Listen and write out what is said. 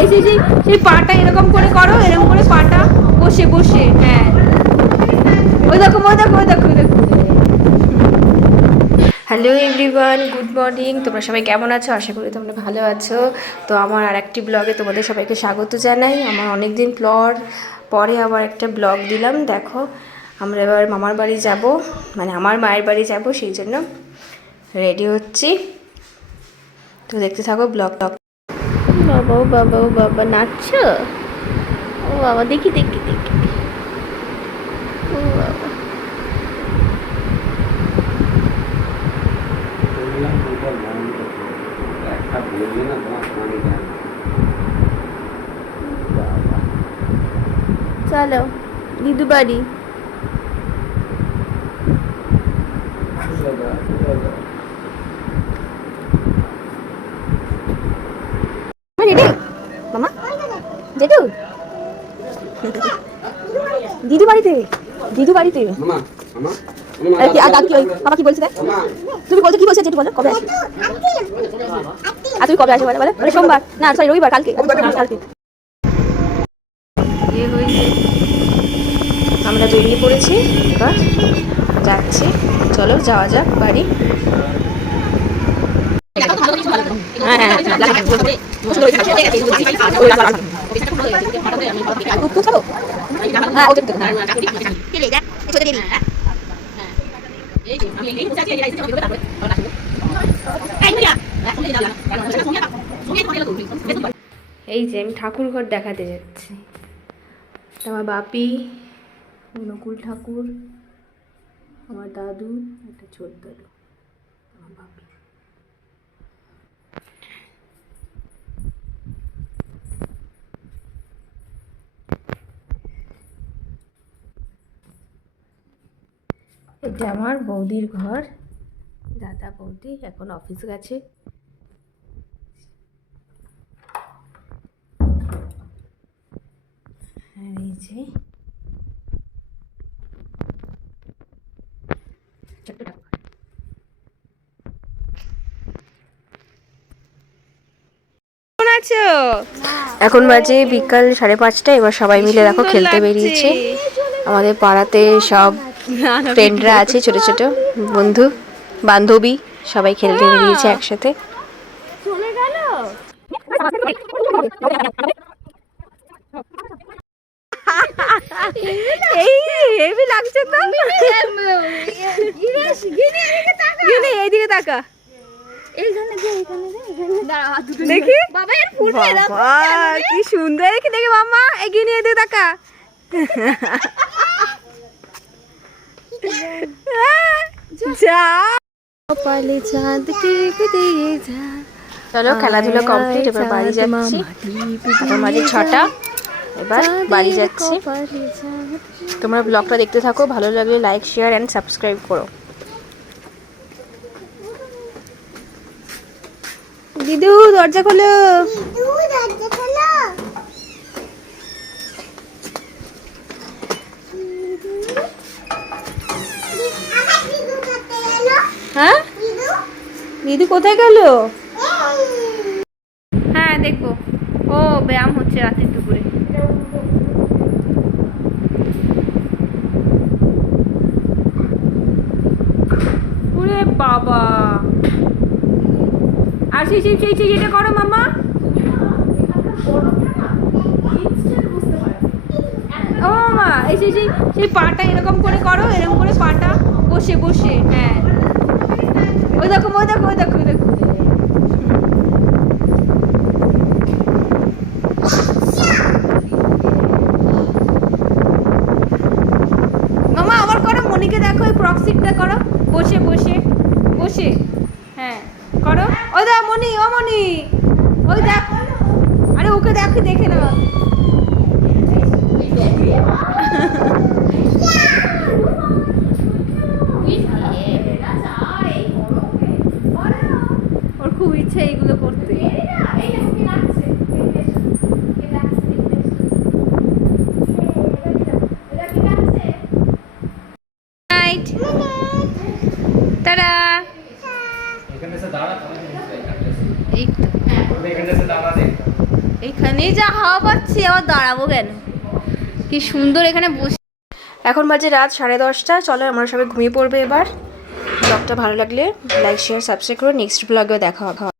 এই সেই পাটা এরকম করে করো, এরকম করে পাটা বসে বসে। হ্যাঁ, ওই দেখো ওই দেখো ওই দেখো ওই দেখো। Hello everyone, good morning. তোমরা সবাই কেমন আছো? আশা করি তোমরা ভালো আছো। তো আমার আরেকটি ব্লগে তোমাদের সবাইকে স্বাগত জানাই। আমার অনেক দিন পরে আবার একটা ব্লগ দিলাম। দেখো, আমরা এবার মামার বাড়ি যাব, মানে আমার মায়ের বাড়ি যাব, সেই জন্য রেডি হচ্ছি। তো দেখতে থাকো ব্লগ। বাবা ও বাবা ও বাবা, নাচছো? ও বাবা, দেখি দেখি দেখি। ও বাবা, চলো দিদু বাড়ি। মামা জেঠু, দিদু বাড়িতে, দিদু বাড়িতে। বাবা কি বলছে? তুমি বলছো কি বলছে জেঠু, বলো কবে আসবে? আর তুমি কবে আসবে বলো? বলে সোমবার, না সরি রবিবার, কালকে। কালকে আমরা বেরিয়ে পড়েছি, এবার যাচ্ছি। চলো যাওয়া যাক বাড়ি। এই যে আমি ঠাকুর ঘর দেখাতে যাচ্ছি। আমার বাপি, নকুল ঠাকুর, আমার দাদু, একটা ছোট দাদু, আমার বাপি। এটা আমার বৌদির ঘর। দাদা বৌদি এখন অফিস গেছে। আর এই যে ছোট্ট ঠাকুর। এখন বাজে বিকাল 5:30। এবার সবাই মিলে দেখো খেলতে বেরিয়েছে। আমাদের পাড়াতে সব ফ্রেন্ডরা আছে, ছোট ছোট বন্ধু বান্ধবী, সবাই খেলতে বেরিয়েছে একসাথে। চলে গেল। এই হেভি লাগছে তো। এইদিকে তাকা, দেখি কি সুন্দর দেখি। দেখি মামা এগিয়ে নিয়ে দিয়ে তাকা। চলো খেলাধুলো কমপ্লিট, এবার বাড়ি যাচ্ছি। এখন বাজে 6টা, এবার বাড়ি যাচ্ছি। তোমরা ব্লগটা দেখতে থাকো, ভালো লাগলে লাইক শেয়ার অ্যান্ড সাবস্ক্রাইব করো। দিদু দরজা খোলো। হ্যাঁ, দিদু কোথায় গেল? হ্যাঁ দেখবো, ও ব্যায়াম হচ্ছে রাতের দুপুরে। ওরে বাবা, আর সেই যেটা করো মামা। ও মামা, এই সেই পাটা এরকম করে করো, এরকম করে পাটা বসে বসে। হ্যাঁ, ওই দেখো ওই দেখো ওই দেখো ওই দেখো। মামা আবার করো, মনিকে দেখো, ওই প্রক্সিটটা করো, বসে বসে বসে। হ্যাঁ করো। ওই দেখ মনি, ও মনি, ওই দেখ। আরে ওকে দেখো, দেখে না। ওর খুব ইচ্ছে এইগুলো করতে। টাটা। এই তো এখানেই যা হাওয়া পাচ্ছি, আবার দাঁড়াবো কেন? কি সুন্দর এখানে বসে। এখন বাজে রাত 10:30। চলো আমরা সবাই ঘুমিয়ে পড়বে এবার। ব্লগটা ভালো লাগলে লাইক শেয়ার সাবস্ক্রাইব করো। নেক্সট ব্লগেও দেখা হবে।